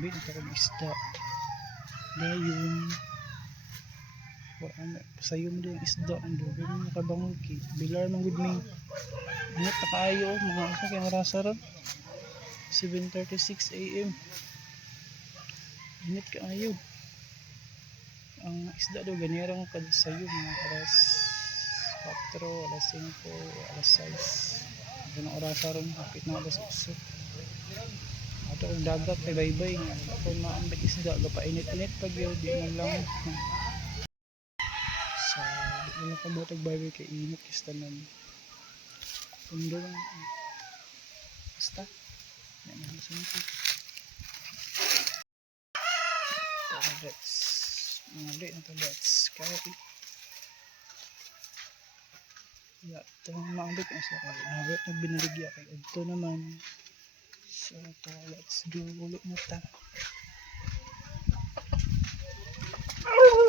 Mabit ito kong isda. Dayon. Sayo mo din yung isda. Ang doon yung nakabangog. Bilar ng good me. Ingat na kaayo. Mga asa kaya marasaran. 7:36 AM. Ingat kaayo. Ang isda daw ganirang kad sayo. Mga alas 4, alas 5, alas 6. Ganang orasaran. Kapit na alas 8. Ato ang dagat kay baybay nga ako maambit isda gapainit-init pag yun di man lang sa wala ka mo tag baybay kay init kistanan pundo lang basta yan ang sunod let's mga di na to let's carry ito maambit na siya kay nabit na binaligya kay ito naman. So, let's do ulit na ta.